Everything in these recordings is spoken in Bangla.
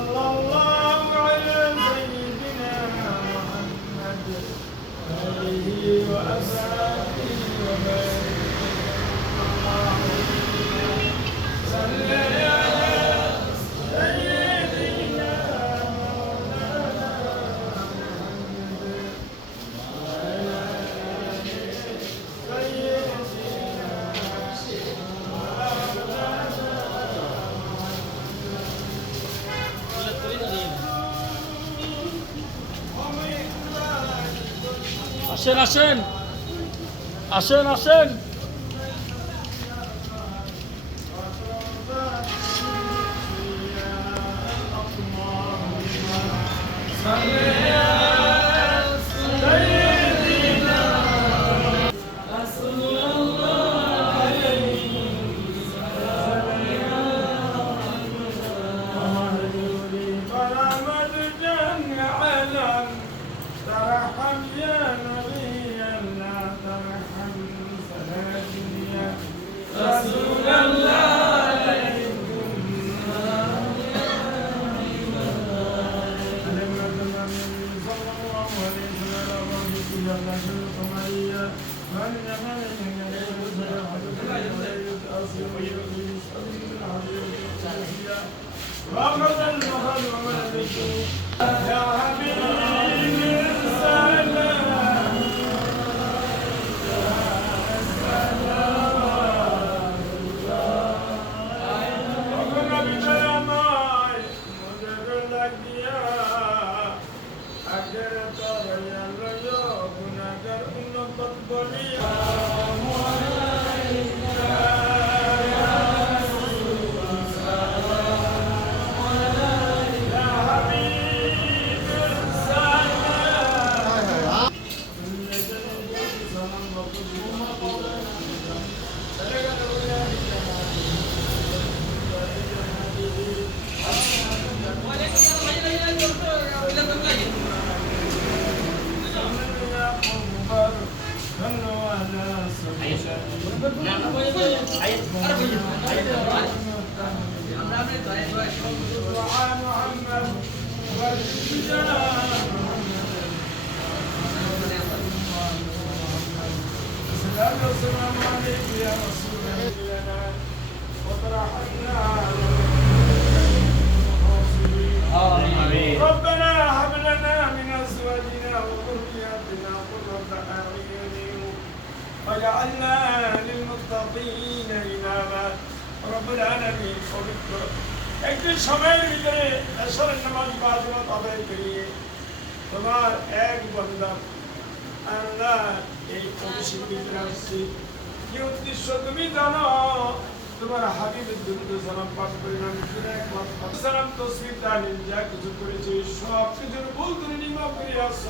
صلى الله على سيدنا محمد آله وأصحابه وسلم আসেন আসেন। আসেন আসেন। رغد المهل وملك يا حبيبي السلام وكنا بكلامي مدر السلام عليك يا رسول الله. وطرحنا واجعلنا للمتقين اماما رب العالمين পবিত্র একটি সময়ের ভিতরে এসরের নামাজ বাজমত আদায় করিয়ে তোমার এক বন্ধা আল্লাহ এই অভিষেক ভিতরে আসছি কি উদ্দেশ্য তুমি জানো তোমার হাবিবের দুর্দ সালাম পাঠ করে আমি ফিরে একবার সালাম তসবির তালিম যা কিছু করেছি সব কিছুর ভুল তুমি নিমা করে আসছো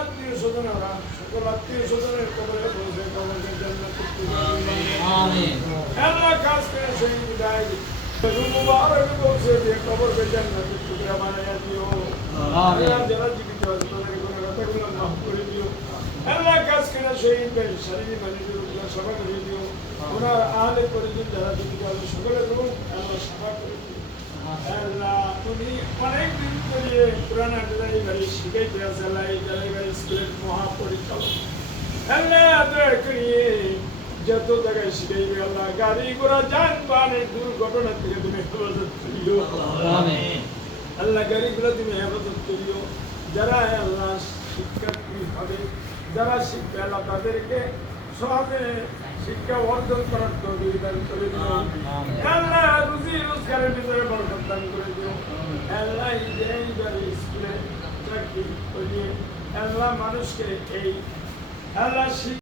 আত্মীয় স্বজনেরা সকল আত্মীয় স্বজনের কবরে পৌঁছে কবরকে জান্নাত আল্লাহ কাজ করে সেই বিদায় মুবারক পৌঁছে দিয়ে কবরকে জান্নাত টুকরা বানাইয়া দিও। আল্লাহ যারা জীবিত আছে তাদের কোনো কথাগুলো মাফ করে দিও। আল্লাহ কাজ করে সেই শারীরিক মানসিক রোগগুলো সবাই করে দিও। ওনার আহলে পরিজন যারা জীবিত আছে সকলে আল্লাহ করে দিও। আল্লাহ অনেক দিন ধরে পুরানা শিখাইতে আছে স্কুলের মহাপরিচালক। করিয়ে যত জায়গায় শিখাইবে আল্লাহ গাড়ি ঘোড়া যানবাহনের দুর্ঘটনা থেকে তুমি হেফাজত করিও। আল্লাহ গাড়িগুলো তুমি হেফাজত করিও। যারা আল্লাহ শিক্ষার্থী হবে যারা শিক্ষা আল্লাহ তাদেরকে সহজে শিক্ষা অর্জন করার তৈরি করে দিও। আল্লাহ রুজি রোজগারের ভিতরে বরকত দান করে দিও। আল্লাহ এইবারে স্কুলে চাকরি করিয়ে আল্লাহ মানুষকে এই আল্লাহ